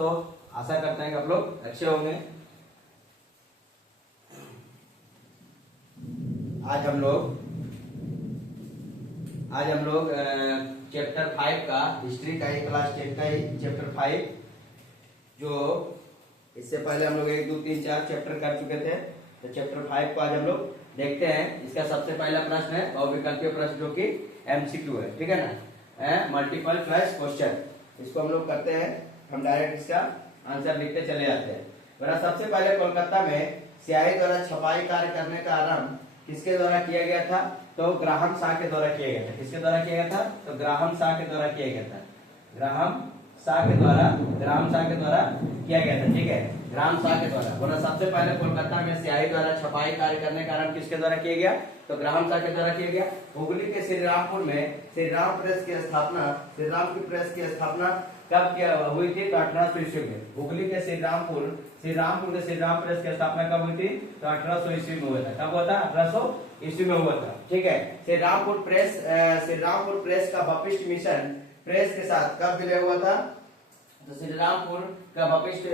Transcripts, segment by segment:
दोस्तों, आशा करते हैं कि आप लोग अच्छे होंगे। आज हम लोग चैप्टर 5 का हिस्ट्री का ही क्लास 10 का ही चैप्टर 5, जो इससे पहले हम लोग 1, 2, 3, 4 चैप्टर कर चुके थे, तो चैप्टर 5 को आज हम लोग देखते हैं। इसका सबसे पहला प्रश्न है बहुविकल्पीय प्रश्न, जो कि एमसीक्यू है, ठीक है ना, मल्टीपल चॉइस क्वेश्चन। इसको हम लोग करते हैं, हम डायरेक्ट इसका आंसर लिखते चले जाते हैं। मेरा सबसे पहले कोलकाता में स्याही द्वारा छपाई कार्य करने का आरंभ किसके द्वारा किया गया था? तो ग्राहम शाह के द्वारा किया गया था। किसके द्वारा किया गया था? तो ग्राहम शाह के द्वारा किया गया था। ग्राहम शाह के द्वारा किया गया था, ठीक है, ग्राहम शाह के द्वारा। बोला सबसे पहले कोलकाता में स्याही द्वारा छपाई कार्य करने का आरंभ किसके द्वारा किया गया? तो ग्राहम शाह के द्वारा किया गया। हुगली के श्रीरामपुर में श्रीराम प्रेस की स्थापना, श्रीराम की प्रेस की स्थापना कब क्या हुई थी? तो 1800 ईस्वी में। हुगली के श्रीरामपुर के श्रीराम प्रेस की स्थापना कब हुई थी? तो 1800 ईस्वी में हुआ था। कब हुआ था? 1800 ईस्वी में हुआ था, ठीक है। श्रीरामपुर प्रेस का बपिष्ट मिशन प्रेस के साथ कब विलय हुआ था? तो श्रीरामपुर का बपिष्ट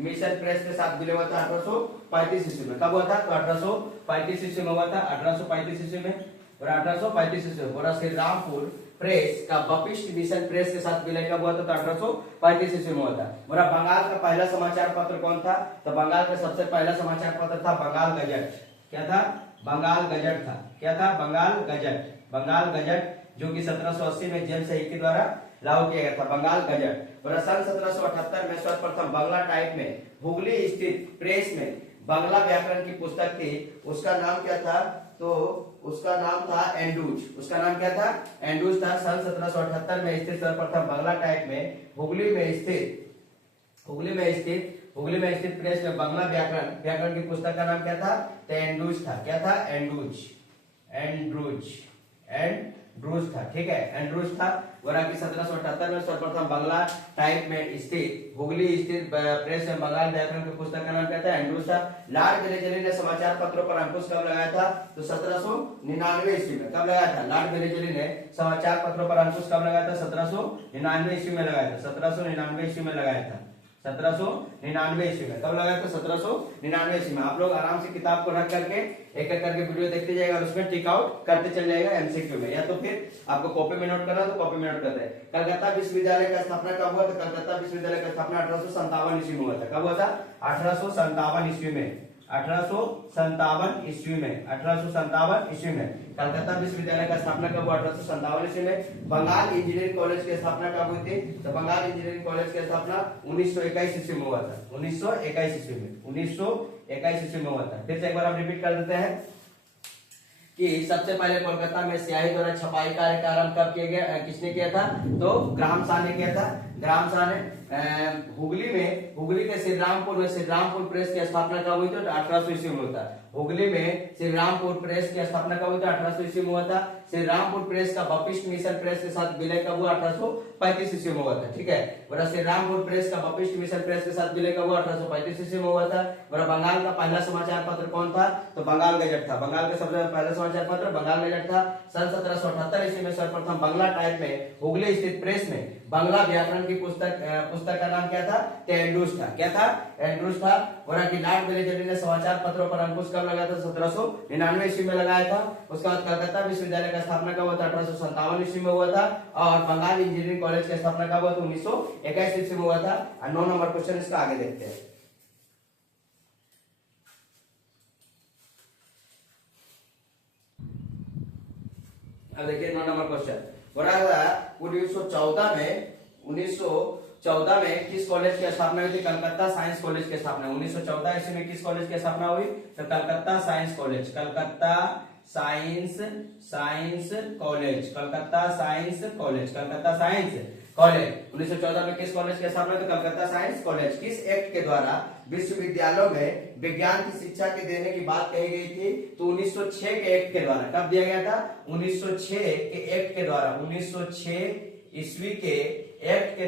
मिशन प्रेस के साथ विलय हुआ था 1835 ईस्वी में। कब हुआ था? तो 1835 ईस्वी में हुआ था, 1835 ईस्वी में। और 1835 ईस्वी में श्रीरामपुर प्रेस का बपिष्ट मिशन प्रेस के साथ विलय कब हुआ था? तो 1835 ईस्वी में हुआ था। बोला बंगाल का पहला समाचार पत्र कौन था? तो बंगाल का सबसे पहला समाचार पत्र था बंगाल गजट। क्या था? बंगाल गजट था। क्या था? बंगाल गजट, जो कि 1780 में जेम्स हिल के द्वारा लागू किया गया था, बंगाल गजट। और सन 1778 में सर्वप्रथम बांग्ला टाइप में हुगली स्थित प्रेस में बांग्ला व्याकरण की पुस्तक थी। उसका नाम क्या था? तो उसका नाम था एंडूज। उसका नाम क्या था? एंडूज था। सन 1778 में स्थित सर्वप्रथम बांग्ला टाइप में हुगली में स्थित प्रेस में बांग्ला व्याकरण की पुस्तक का नाम क्या था? तो एंडूज था। क्या था? एंड्रूज था, ठीक है, एंड्रूज था। वरा की 1778 में सर्वप्रथम बांग्ला टाइप में स्थित हुगली स्थित प्रेस में बंगाल व्याकरण की पुस्तक का नाम क्या था? एंड्रूज था। लॉर्ड वेलेजली ने समाचार पत्रों पर अंकुश कब लगाया था? तो 1799 ईस्वी में। कब लगाया था? लॉर्ड वेलेजली ने समाचार पत्रों पर अंकुश कब लगाया था? 1799 ईस्वी में लगाया था। 1799 ईस्वी में लगाया था। 1799 ईस्वी में। कब लगाया था? 1799 ईस्वी में। आप लोग आराम से किताब को रख करके एक एक करके वीडियो देखते जाएगा और उसमें टिक आउट करते चल जाएगा एमसीक्यू में, या तो फिर आपको कॉपी में नोट करना तो कॉपी में नोट करते हैं। कलकत्ता विश्वविद्यालय का स्थापना कब हुआ? तो कलकत्ता विश्वविद्यालय का स्थापना 1857 ईस्वी में हुआ था। कब हुआ था? 1857 ईस्वी में। 1857 ईस्वी में कलकत्ता विश्वविद्यालय का स्थापना कब हुआ? 1857 ईस्वी में। बंगाल इंजीनियरिंग कॉलेज की स्थापना कब हुई थी? तो बंगाल इंजीनियरिंग कॉलेज की स्थापना 1921 ईस्वी में हुआ था। 1921 ईस्वी में हुआ था। फिर से एक बार हम रिपीट कर देते हैं कि सबसे पहले कोलकाता में स्याही द्वारा छपाई कार्य का आरंभ कब किया गया? किसने किया था? तो ग्राहम शाह ने किया था। ग्राहम शाह ने हुगली के श्रीरामपुर प्रेस की स्थापना कब हुई थी? तो 1800 ईस्वी में हुआ था। हुगली में श्रीरामपुर प्रेस की स्थापना कब हुई थी? 1800 ईस्वी में हुआ था। श्रीरामपुर प्रेस का बपिष्ट मिशन प्रेस के साथ विलय कब हुआ? 1835 ईस्वी में हुआ था, ठीक है। श्रीरामपुर प्रेस का बपिष्ट मिशन प्रेस के साथ विलय कब हुआ? 1835 ईस्वी में हुआ था। बंगाल का पहला समाचार पत्र कौन था? तो बंगाल गजट था। बंगाल का सबसे पहला समाचार पत्र बंगाल गजट था। सन 1778 ईस्वी में सर्वप्रथम बांग्ला टाइप में हुगली स्थित प्रेस में बांग्ला व्याकरण की पुस्तक का नाम क्या था? तो एंड्रूज था। क्या था? एंड्रूज था। लॉर्ड वेलेजली ने समाचार पत्रों पर अंकुश कब लगाया था? 1799 ईस्वी में लगाया था। उसके बाद कलकत्ता विश्वविद्यालय का स्थापना कब हुआ था? 1857 ईस्वी में हुआ था। और बंगाल इंजीनियरिंग कॉलेज की स्थापना कब हुआ था? 1921 ईस्वी में हुआ था। 9 नंबर क्वेश्चन इसका आगे देखते हैं। अब देखिए 9 नंबर क्वेश्चन। 1914 में किस कॉलेज की स्थापना हुई थी? कलकत्ता साइंस कॉलेज की स्थापना। 1914 ईस्वी में किस कॉलेज की स्थापना हुई? तो Calcutta science college. Calcutta science college 1914 में किस कॉलेज की स्थापना? तो कलकत्ता साइंस कॉलेज। किस एक्ट के द्वारा विश्वविद्यालयों में विज्ञान की शिक्षा के देने की बात कही गई थी? तो 1906 के एक्ट के द्वारा। कब दिया गया था? 1906 के एक्ट के द्वारा। 1906 ईस्वी के एक्ट के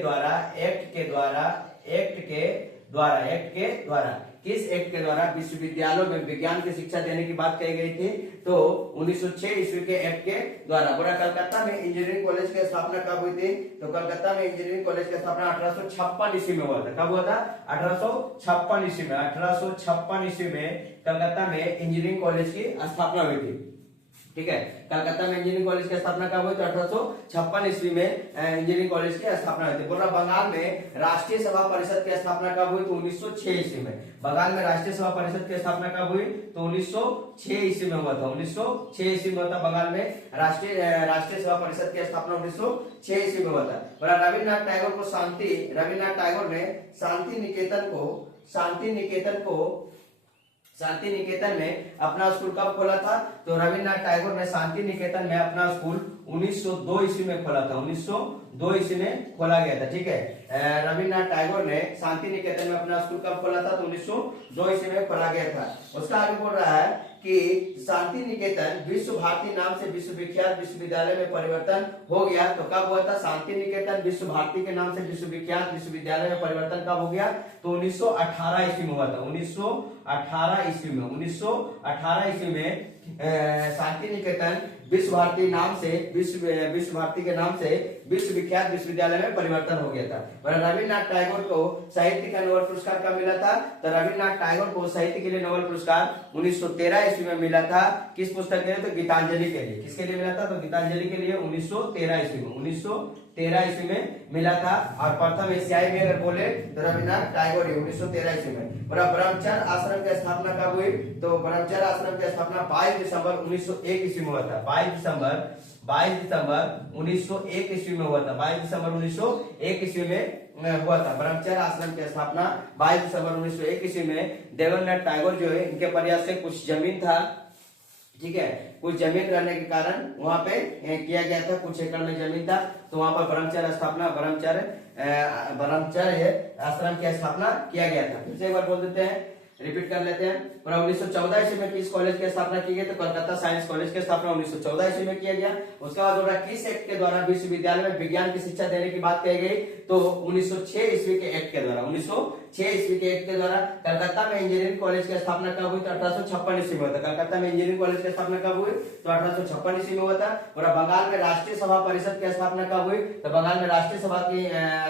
द्वारा किस एक्ट के द्वारा विश्वविद्यालयों में विज्ञान की शिक्षा देने की बात कही गई थी? तो 1906 ईस्वी के एक्ट के द्वारा। बोला कलकत्ता में इंजीनियरिंग कॉलेज की स्थापना कब हुई थी? तो कलकत्ता में इंजीनियरिंग कॉलेज की स्थापना 1856 ईस्वी में हुआ था। कब हुआ था? 1856 ईस्वी में। 1856 ईस्वी में कलकत्ता में इंजीनियरिंग कॉलेज की स्थापना हुई थी। ठीक है, कलकत्ता में इंजीनियरिंग कॉलेज की स्थापना कब हुई? तो 1856 ईस्वी में इंजीनियरिंग कॉलेज की स्थापना हुई थी। बोल रहा बंगाल में राष्ट्रीय सभा परिषद की स्थापना कब हुई? तो 1906 ईस्वी में। बंगाल में राष्ट्रीय सभा परिषद की स्थापना कब हुई? तो 1906 ईस्वी में हुआ था। 1906 ईस्वी में हुआ था बंगाल में राष्ट्रीय सभा परिषद की स्थापना 1906 ईस्वी में हुआ था। बोला रविन्द्रनाथ टैगोर को रविन्द्रनाथ टैगोर ने शांति निकेतन में अपना स्कूल कब खोला था? तो रविन्द्रनाथ टैगोर ने शांति निकेतन में अपना स्कूल 1902 ईस्वी में खोला था। 1902 ईस्वी में खोला गया था। ठीक है, रविन्द्रनाथ टैगोर ने शांति निकेतन में अपना स्कूल कब खोला था? तो 1902 ईस्वी में खोला गया था। उसका आगे बोल रहा है कि शांति निकेतन विश्व भारती नाम से विश्वविख्यात विश्वविद्यालय में परिवर्तन हो गया। तो कब हुआ था? शांति निकेतन विश्व भारती के नाम से विश्वविख्यात विश्वविद्यालय में परिवर्तन कब हो गया? तो 1918 ईस्वी में हुआ था। 1918 ईस्वी में 1918 ईस्वी में शांति निकेतन विश्व भारती के नाम से विश्वविख्यात विश्वविद्यालय में परिवर्तन हो गया था। रविन्द्रनाथ टैगोर को साहित्य का नोबेल पुरस्कार कब मिला था? तो रविन्द्रनाथ टैगोर को साहित्य के लिए नोबेल पुरस्कार 1913 ईस्वी में मिला था। किस पुस्तक के लिए? तो गीतांजलि के लिए। किसके लिए मिला था? तो गीतांजलि के लिए 1913 ईस्वी में 1913 ईस्वी में मिला था। और प्रथम एशियाई में अगर बोले तो रविन्द्रनाथ टैगोर 1913 ईस्वी में। ब्रह्मचर्य आश्रम की स्थापना कब हुई? तो ब्रह्मचर्य आश्रम की स्थापना 22 दिसंबर 1901 ईस्वी में हुआ था। 22 दिसंबर 1901 ईस्वी में हुआ था। 22 दिसंबर 1901 ईस्वी में हुआ था ब्रह्मचर्य आश्रम की स्थापना 22 दिसंबर 1901 ईस्वी में। देवेंद्रनाथ टैगोर जो है इनके प्रयास से कुछ जमीन था, ठीक है, कुछ जमीन रहने के कारण वहां पे किया गया था, कुछ एकड़ में जमीन था, तो वहां पर ब्रह्मचर्य आश्रम की स्थापना किया गया था। फिर से एक बार बोल देते हैं, रिपीट कर लेते हैं। 1914 ईस्वी में किस कॉलेज की स्थापना की गई? तो कलकत्ता साइंस कॉलेज की स्थापना 1914 ईस्वी में किया गया। उसके बाद बोल रहा किस एक्ट के द्वारा विश्वविद्यालय में विज्ञान की शिक्षा देने की बात कही गई? तो 1906 ईस्वी के एक्ट के द्वारा। 1906 ईस्वी के एक्ट के द्वारा कलकत्ता में इंजीनियरिंग कॉलेज की स्थापना कब हुई? तो 1856 ईस्वी में हुआ था। कलकत्ता में इंजीनियरिंग कॉलेज की स्थापना कब हुई? तो 1856 ईस्वी में हुआ था। और बंगाल में राष्ट्रीय सभा परिषद की स्थापना कब हुई? तो बंगाल में राष्ट्रीय सभा की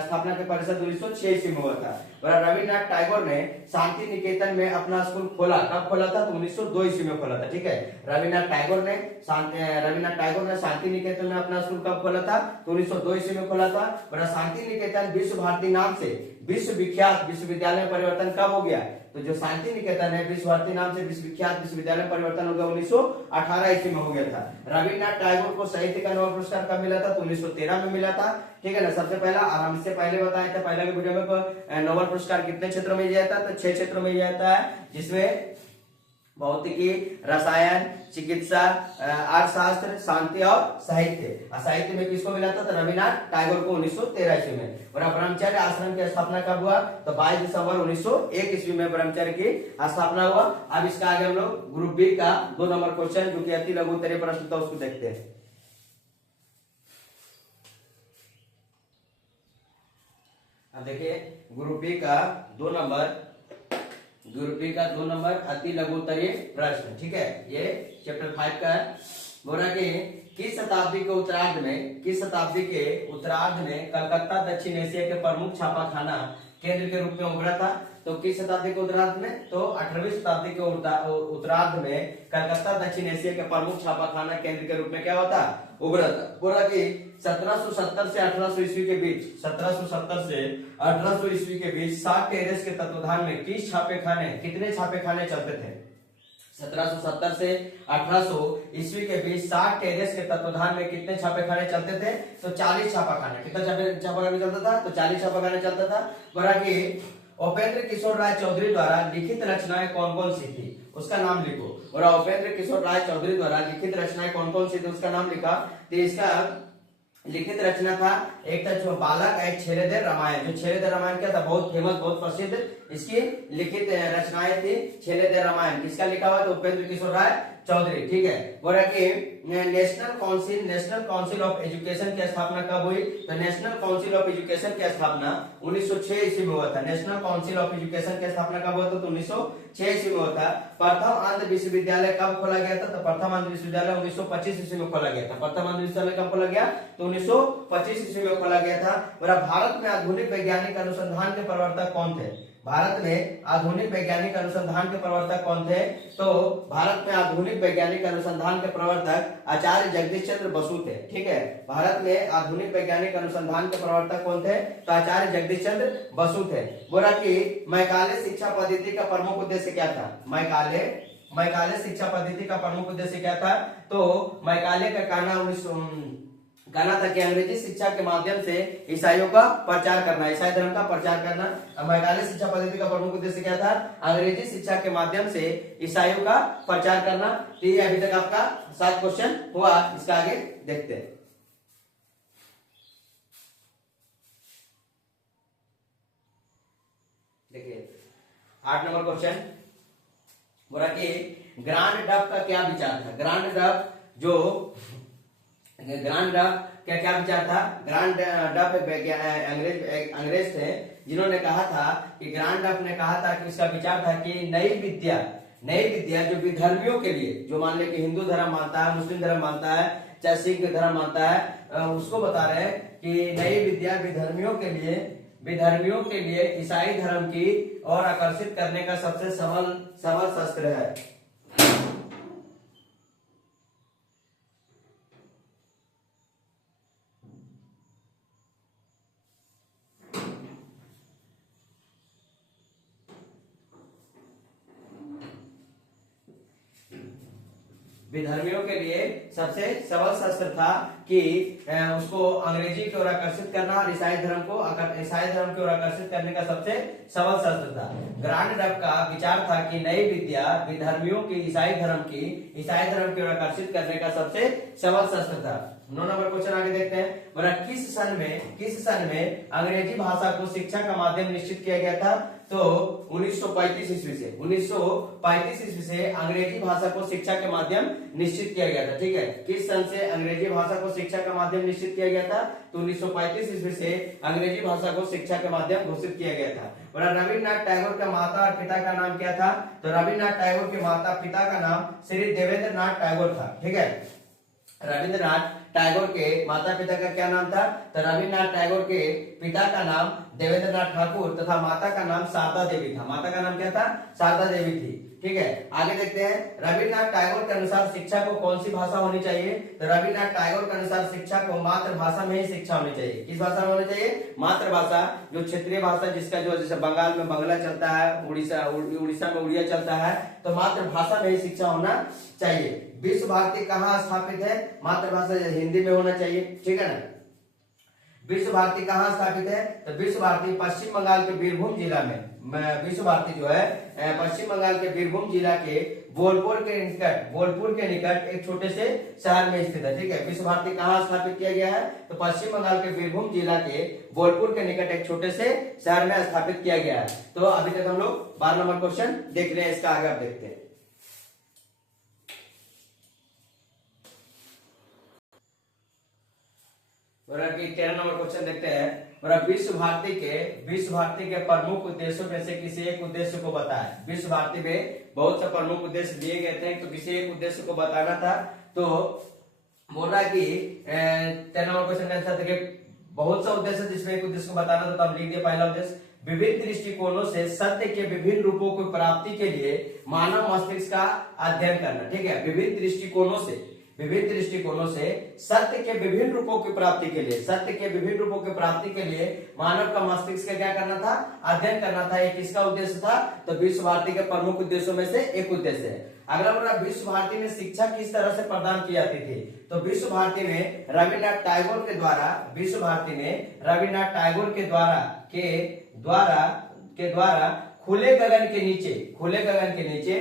स्थापना की परिषद 1906 ईस्वी में हुआ था। और रविन्द्रनाथ टैगोर ने शांति निकेतन में अपना स्कूल खोला। कब खोला था? तो 1902 ईस्वी में खोला था। ठीक है, रविन्द्रनाथ टैगोर ने शांति निकेतन में अपना स्कूल कब खोला था? तो 1902 ईस्वी में खोला था। और शांति निकेतन विश्व भारती नाम से विश्वविख्यात विश्वविद्यालय में परिवर्तन कब हो गया? तो जो शांति निकेतन है विश्व भारती नाम से विश्वविख्यात विश्वविद्यालय में परिवर्तन हो गया 1918 ईस्वी में हो गया था। रविन्द्रनाथ टैगोर को साहित्य का नोबेल पुरस्कार कब मिला था? तो 1913 में मिला था। ठीक है ना। सबसे पहला हम इससे पहले बताए थे, पहले के वीडियो में नोबेल पुरस्कार कितने क्षेत्रों में दिया जाता है? तो 6 क्षेत्रों में दिया जाता है, जिसमें भौतिकी, रसायन, चिकित्सा, अर्थशास्त्र, शांति और साहित्य। साहित्य में किसको मिला था? तो रविन्द्रनाथ टैगोर को 1913 ईस्वी में। और ब्रह्मचर्य आश्रम की स्थापना कब हुआ? तो 22 दिसंबर 1901 ईस्वी में ब्रह्मचर्य की स्थापना हुआ। अब इसका आगे हम लोग ग्रुप बी का 2 नंबर क्वेश्चन जो कि अति लघु उत्तरीय प्रश्न था उसको देखते हैं। अब देखिए ग्रुप बी का 2 नंबर अति लघु उत्तरीय प्रश्न। ठीक है, ये चैप्टर 5 का है। बोला कि किस शताब्दी के उत्तरार्ध में कलकत्ता दक्षिण एशिया के प्रमुख छापाखाना केंद्र के रूप में उभरा था? तो किस शताब्दी के उत्तरार्ध में? तो 18वीं शताब्दी के उत्तरार्ध में कलकत्ता दक्षिण एशिया के प्रमुख छापाखाना केंद्र के रूप में क्या होता? उभरा था। बोला कि 1770 से 1800 ईस्वी के बीच 60 टेरेस के तत्वाधान में कितने छापेखाने चलते थे? 1770 से 1800 ईस्वी के बीच 60 टेरेस के तत्वाधान में कितने छापेखाने चलते थे? तो 40 छापाखाने। कितना छापाखाने चलता था? तो 40 छापाखाने चलता था। बोला कि उपेंद्र किशोर राय चौधरी द्वारा लिखित रचनाएं कौन कौन सी थी? उसका नाम लिखो। और उपेंद्र किशोर राय चौधरी द्वारा लिखित रचनाएं कौन कौन सी थी? उसका नाम लिखा। तो इसका लिखित रचना था, एक था जो बालक, एक छेलेदेर रामायण। जो छेलेदेर रामायण क्या था? बहुत फेमस, बहुत प्रसिद्ध इसकी लिखित रचनाएं थी छेलेदेर रामायण। किसका लिखा हुआ? तो उपेंद्र किशोर राय चौधरी, ठीक है। बोला कि नेशनल काउंसिल ऑफ एजुकेशन की स्थापना कब हुई? तो नेशनल काउंसिल ऑफ एजुकेशन की स्थापना 1906 ईस्वी में हुआ था। नेशनल काउंसिल ऑफ एजुकेशन की स्थापना कब हुआ था? तो 1906 ईस्वी में हुआ था। प्रथम आंध्र विश्वविद्यालय कब खोला गया था? तो प्रथम आंध्र विश्वविद्यालय 1925 ईस्वी में खोला गया था। प्रथम आंध्र विश्वविद्यालय कब खोला गया? तो 1925 ईस्वी में खोला गया था। बोला भारत में आधुनिक वैज्ञानिक अनुसंधान के प्रवर्तक कौन थे? भारत में आधुनिक वैज्ञानिक अनुसंधान के प्रवर्तक कौन थे? तो भारत में आधुनिक वैज्ञानिक अनुसंधान के प्रवर्तक आचार्य जगदीश चंद्र बसु थे, ठीक है। भारत में आधुनिक वैज्ञानिक अनुसंधान के प्रवर्तक कौन थे? तो आचार्य जगदीश चंद्र बसु थे। बोला कि मैकाले शिक्षा पद्धति का प्रमुख उद्देश्य क्या था? मैकाले शिक्षा पद्धति का प्रमुख उद्देश्य क्या था? तो मैकाले का कहना था कि अंग्रेजी शिक्षा के माध्यम से ईसाइयों का प्रचार करना, ईसाई धर्म का प्रचार करना। मैकाले शिक्षा पद्धति का प्रमुख उद्देश्य क्या था? अंग्रेजी शिक्षा के माध्यम से ईसाइयों का प्रचार करना। तो ये अभी तक आपका 7 क्वेश्चन हुआ। इसका आगे देखते हैं। देखिए 8 नंबर क्वेश्चन बोला कि ग्रांड डफ का क्या विचार था? ग्रांड डफ का क्या विचार था? ग्रांड डफ अंग्रेज थे जिन्होंने कहा था कि ग्रांड डफ ने कहा था कि इसका विचार था कि नई विद्या जो विधर्मियों के लिए, जो मान ले कि हिंदू धर्म मानता है, मुस्लिम धर्म मानता है, चाहे सिख धर्म मानता है, उसको बता रहे हैं कि नई विद्या विधर्मियों के लिए ईसाई धर्म की और आकर्षित करने का सबसे सबल शस्त्र है। विधर्मियों के लिए सबसे सबल शस्त्र था कि उसको अंग्रेजी की ओर आकर्षित करना और ईसाई धर्म की ओर आकर्षित करने का सबसे सबल शस्त्र था। ग्रांड डफ का विचार था कि नई विद्या विधर्मियों की ईसाई धर्म की ओर आकर्षित करने का सबसे सबल शस्त्र था। 9 नंबर क्वेश्चन आगे देखते हैं। बोला किस सन में अंग्रेजी भाषा को शिक्षा का माध्यम निश्चित किया गया था? तो 1935 ईस्वी से अंग्रेजी भाषा को शिक्षा के माध्यम निश्चित किया गया था, ठीक है। किस सन से अंग्रेजी भाषा को शिक्षा का माध्यम निश्चित किया गया था? तो 1935 ईस्वी से अंग्रेजी भाषा को शिक्षा के माध्यम घोषित किया गया था। बोला रविन्द्रनाथ टैगोर का माता और पिता का नाम क्या था? तो रविन्द्रनाथ टैगोर के माता पिता का नाम श्री देवेंद्रनाथ टैगोर था, ठीक है। रविन्द्रनाथ टैगोर के माता पिता का क्या नाम था? तो रविन्द्रनाथ टैगोर के पिता का नाम देवेंद्रनाथ ठाकुर तथा माता का नाम शारदा देवी था। माता का नाम क्या था? शारदा देवी थी, ठीक है। आगे देखते हैं। रविन्द्रनाथ टैगोर के अनुसार शिक्षा को कौन सी भाषा होनी चाहिए? तो रविन्द्रनाथ टैगोर के अनुसार शिक्षा को मातृभाषा में ही शिक्षा होनी चाहिए। किस भाषा में होनी चाहिए? मातृभाषा, जो क्षेत्रीय भाषा जिसका जो जैसे बंगाल में बंगला चलता है, उड़ीसा में उड़िया चलता है, तो मातृभाषा में ही शिक्षा होना चाहिए। विश्व भारती कहाँ स्थापित है? मातृभाषा हिंदी में होना चाहिए, ठीक है ना। विश्व भारती कहाँ स्थापित है? तो विश्व भारती पश्चिम बंगाल के बीरभूम जिला में, विश्व भारती जो है पश्चिम बंगाल के बीरभूम जिला के बोलपुर के निकट एक छोटे से शहर में स्थित है, ठीक है। विश्व भारती कहाँ स्थापित किया गया है? तो पश्चिम बंगाल के बीरभूम जिला के बोलपुर के निकट एक छोटे से शहर में स्थापित किया गया है। तो अभी तक हम लोग 12 नंबर क्वेश्चन देख रहे हैं, इसका आगे आप देखते हैं। और 13 नंबर क्वेश्चन देखते हैं। और विश्व भारती के प्रमुख उद्देश्यों में से किसी एक उद्देश्य को बताएं। विश्व भारती में बहुत से प्रमुख उद्देश्य दिए गए थे, तो किसी एक उद्देश्य को बताना था। तो बोल रहा है कि 13 नंबर क्वेश्चन का आंसर देखिए, बहुत सा उद्देश्य जिसमें एक उद्देश्य को बताना था, तो हम लिख दिए पहला उद्देश्य विभिन्न दृष्टिकोणों से सत्य के विभिन्न रूपों की प्राप्ति के लिए मानव मस्तिष्क का अध्ययन करना, ठीक है। विभिन्न दृष्टिकोणों से सत्य के विभिन्न रूपों की प्राप्ति के लिए मानव का मस्तिष्क का क्या करना था? अध्ययन करना था। ये किसका उद्देश्य था? तो विश्व भारती के प्रमुख उद्देश्यों में से एक उद्देश्य है। अगला बोला विश्व भारती में शिक्षा किस तरह से प्रदान की जाती थी? तो विश्व भारती में रविन्द्रनाथ टैगोर के द्वारा खुले गगन के नीचे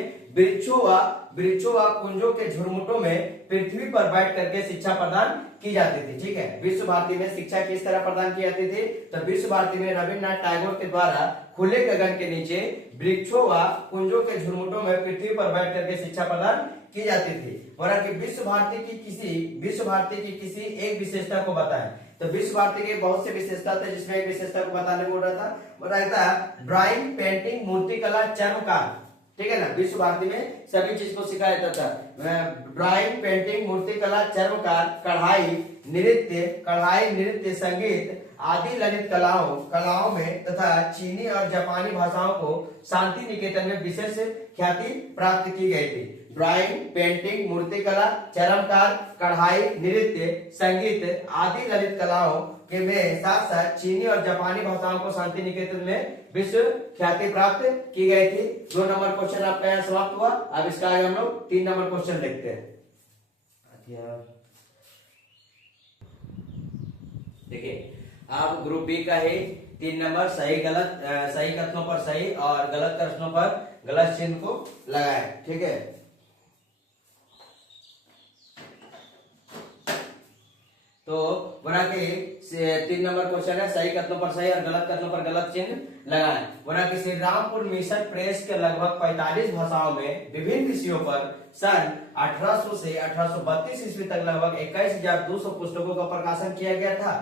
वृक्षों व कुंजों के झुरमुटों में पृथ्वी पर बैठ करके शिक्षा प्रदान की जाती थी, ठीक है। विश्व भारती में शिक्षा किस तरह प्रदान की जाती थी? तो विश्व भारती में रविन्द्रनाथ टैगोर के द्वारा खुले गगन के नीचे वृक्षों व कुंजों के झुरमुटों में पृथ्वी पर बैठ करके शिक्षा प्रदान की जाती थी। और कि विश्व भारती की किसी एक विशेषता को बताएं। तो विश्व भारती की बहुत सी विशेषता थे, जिसमें एक विशेषता को बताने बोल रहा था ड्राइंग, पेंटिंग, मूर्तिकला, चर्मकार। ठीक है ना, विश्व भारती में सभी चीज को सिखाया जाता था। ड्राइंग, पेंटिंग, मूर्तिकला, चर्मकार, कढ़ाई, नृत्य, संगीत आदि ललित कलाओं में तथा चीनी और जापानी भाषाओं को शांति निकेतन में विशेष ख्याति प्राप्त की गई थी। ड्राइंग, पेंटिंग, मूर्तिकला, चर्मकार, कढ़ाई, नृत्य, संगीत आदि ललित कलाओं के में साथ साथ चीनी और जापानी भाषाओं को शांति निकेतन में विश्व ख्याति प्राप्त की गई थी। 2 नंबर क्वेश्चन आपका यहाँ समाप्त हुआ। अब इसका आगे हम लोग 3 नंबर क्वेश्चन देखते हैं। देखिए, आप ग्रुप बी का है 3 नंबर सही कथनों पर सही और गलत कथनों पर गलत चिन्ह को लगाए। ठीक है, तो बोला कि 3 नंबर क्वेश्चन है सही कथनों पर सही और गलत कथनों पर गलत चिन्ह लगाएं। बोला कि श्री रामपुर मिशन प्रेस के लगभग 45 भाषाओं में विभिन्न विषयों पर सन 1800 से 1832 ईस्वी तक लगभग 21,200 पुस्तकों का प्रकाशन किया गया था।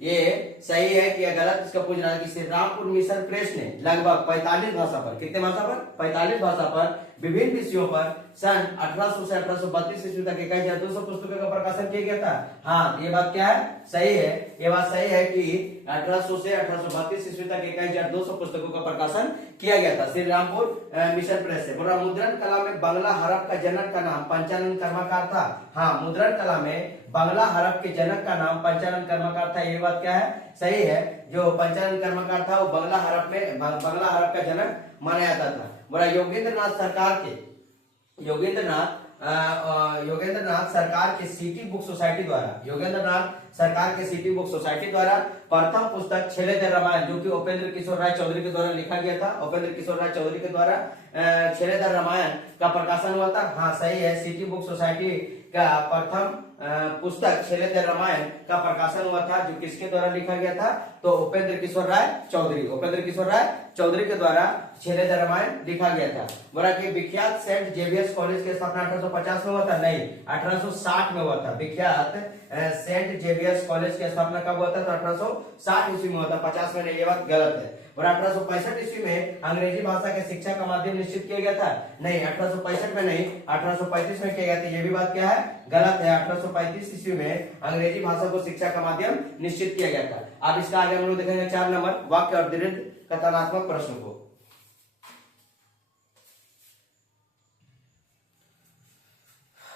ये सही है कि गलत? इसका पूछ रहा है कि श्री रामपुर मिशन प्रेस ने लगभग 45 भाषा पर, कितने भाषा पर? 45 भाषा पर विभिन्न विषयों पर सन 1800 से 1832 ईस्वी तक 21,200 पुस्तकों का प्रकाशन किया गया था। हाँ, ये बात क्या है? सही है। ये बात सही है कि 1800 से 1832 ईस्वी तक 21,200 पुस्तकों का प्रकाशन किया गया था श्री रामपुर मिशन प्रेस से। बोला मुद्रण कला में बांग्ला हरफ का जनक का नाम पंचानन कर्मकार था। हाँ, मुद्रण कला में बांग्ला हरफ के जनक का नाम पंचानन कर्मकार था। ये बात क्या है? सही है। जो पंचानन कर्मकार था वो बांग्ला हरफ का जनक माना जाता था। बोला योगेंद्र नाथ सरकार के सिटी बुक सोसाइटी द्वारा प्रथम पुस्तक छेलेदर रामायण, जो कि उपेंद्र किशोर राय चौधरी के द्वारा लिखा गया था। उपेंद्र किशोर राय चौधरी के द्वारा छेलेदर रामायण का प्रकाशन हुआ था। हाँ, सही है। सिटी बुक सोसाइटी का प्रथम पुस्तक छेलेदर रामायण का प्रकाशन हुआ था, जो किसके द्वारा लिखा गया था? तो उपेंद्र किशोर राय चौधरी के द्वारा छेलेदर रामायण लिखा गया था। बोला कि विख्यात सेंट जेवियर्स कॉलेज की स्थापना 1850 में हुआ था। नहीं, 1860 में हुआ था। विख्यात सेंट जेवियर्स कॉलेज की स्थापना कब हुआ था? तो 1860 ईस्वी में हुआ था, 50 में नहीं। ये बात गलत है। और 1865 ईस्वी में अंग्रेजी भाषा के शिक्षा का माध्यम निश्चित किया गया था। नहीं, 1865 में नहीं, 1835 में किया गया था। ये भी बात क्या है? गलत है। 1835 ईस्वी में अंग्रेजी भाषा को शिक्षा का माध्यम निश्चित किया गया था। अब इसका आगे हम लोग देखेंगे 4 नंबर वाक्य और दृढ़ कथनात्मक प्रश्न को।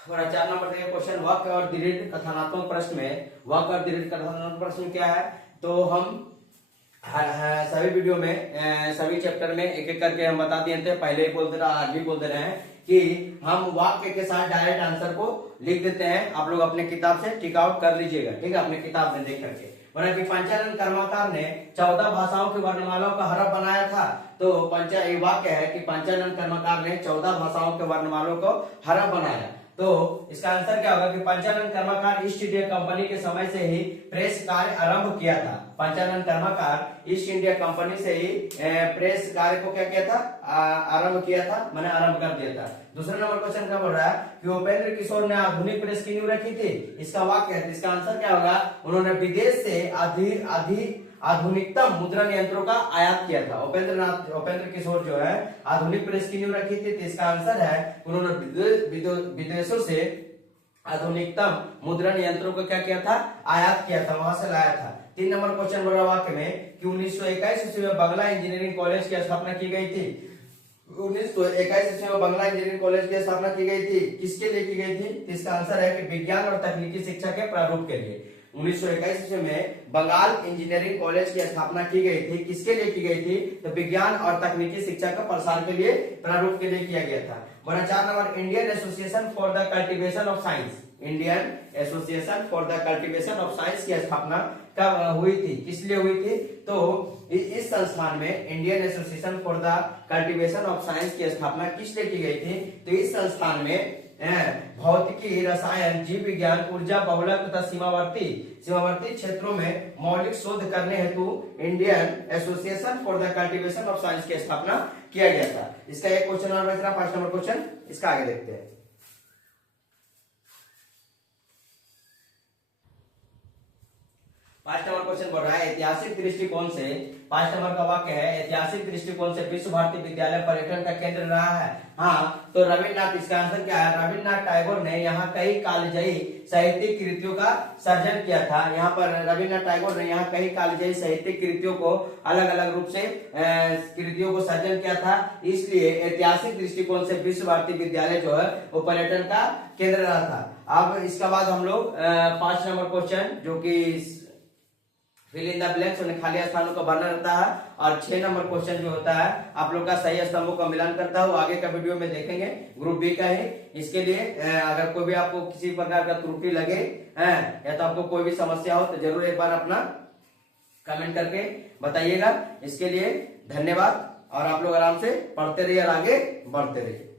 4 नंबर देखिए क्वेश्चन वाक्य और दृढ़ कथनात्मक प्रश्न में वाक्य और दृढ़ कथनात्मक प्रश्न क्या है? तो हम सभी वीडियो में सभी चैप्टर में एक एक करके हम बता दिए थे, पहले ही बोलते रहे, आज भी बोलते रहे हैं कि हम वाक्य के साथ डायरेक्ट आंसर को लिख देते हैं। आप लोग अपने किताब से टिक आउट कर लीजिएगा। ठीक है, अपने किताब में देख करके। कि पंचानन कर्मकार ने 14 भाषाओं की वर्णमालाओं का हरफ बनाया था। तो वाक्य है कि पंचानन कर्मकार ने 14 भाषाओं के वर्णमालाओं को हरफ बनाया। तो इसका आंसर क्या होगा कि पंचानन कर्मकार ईस्ट इंडिया कंपनी के समय से ही प्रेस कार्य आरंभ किया था। पंचानन कर्मकार ईस्ट इंडिया कंपनी से ही प्रेस कार्य को क्या किया था? आरंभ किया था, मैंने आरंभ कर दिया था। दूसरा नंबर क्वेश्चन क्या बोल रहा है कि उपेंद्र किशोर ने आधुनिक प्रेस की नींव रखी थी। इसका वाक्य है, इसका आंसर क्या होगा? उन्होंने विदेश से आधुनिकतम मुद्रण यंत्रों का आयात किया था। उपेंद्र किशोर जो है आधुनिक प्रेस की नींव रखी थी। तो इसका आंसर है उन्होंने विदेशों से आधुनिकतम मुद्रण यंत्रों को क्या किया था? आयात किया था, वहां से लाया था। 3 नंबर क्वेश्चन बोल रहा वाक्य में कि 1921 ईस्वी में बांग्ला इंजीनियरिंग कॉलेज की स्थापना की गई थी। 1921 ईस्वी में बांग्ला इंजीनियरिंग कॉलेज की स्थापना की गई थी। किसके लिए की गई थी? इसका आंसर है कि विज्ञान और तकनीकी शिक्षा के प्रारूप के लिए। 1921 ईस्वी में बंगाल इंजीनियरिंग कॉलेज की स्थापना की गई थी। किसके लिए की गई थी? तो विज्ञान और तकनीकी शिक्षा का प्रसार के लिए, प्रारूप के लिए किया गया था। 4 number Indian association for the cultivation of science, Indian association for the cultivation of science की स्थापना कब हुई थी? किस लिए हुई थी? तो इस संस्थान में Indian association for the cultivation of science की स्थापना किस लिए की गई थी? तो इस संस्थान में भौतिकी, रसायन, जीव विज्ञान, ऊर्जा बहुलक तथा सीमावर्ती क्षेत्रों में मौलिक शोध करने हेतु Indian association for the cultivation of science की स्थापना किया गया था। इसका एक क्वेश्चन और बच रहा, 5 नंबर क्वेश्चन, इसका आगे देखते हैं। 5 नंबर क्वेश्चन बोल रहा है ऐतिहासिक दृष्टिकोण से, 5 नंबर का वाक्य है ऐतिहासिक दृष्टिकोण से विश्व भारती विद्यालय पर्यटन का केंद्र रहा है। हाँ, तो रविन्द्रनाथ, इसका आंसर क्या है? रविन्द्रनाथ टैगोर ने यहाँ कई कालजयी साहित्यिक कृतियों का सर्जन किया था। यहाँ पर रविन्द्रनाथ टैगोर ने यहाँ कई कालजयी साहित्यिक कृतियों को अलग अलग रूप से कृतियों को सर्जन किया था, इसलिए ऐतिहासिक दृष्टिकोण से विश्व भारती विद्यालय जो है वो पर्यटन का केंद्र रहा था। अब इसके बाद हम लोग 5 नंबर क्वेश्चन जो कि फिल इन द ब्लैंक्स, खाली स्थानों का वर्णन रहता है, और 6 नंबर क्वेश्चन जो होता है आप लोग का सही स्तंभों का मिलान करता है, आगे का वीडियो में देखेंगे, ग्रुप बी का है। इसके लिए अगर कोई भी आपको किसी प्रकार का त्रुटि लगे या तो आपको कोई भी समस्या हो तो जरूर एक बार अपना कमेंट करके बताइएगा। इसके लिए धन्यवाद, और आप लोग आराम से पढ़ते रहिए और आगे बढ़ते रहिए।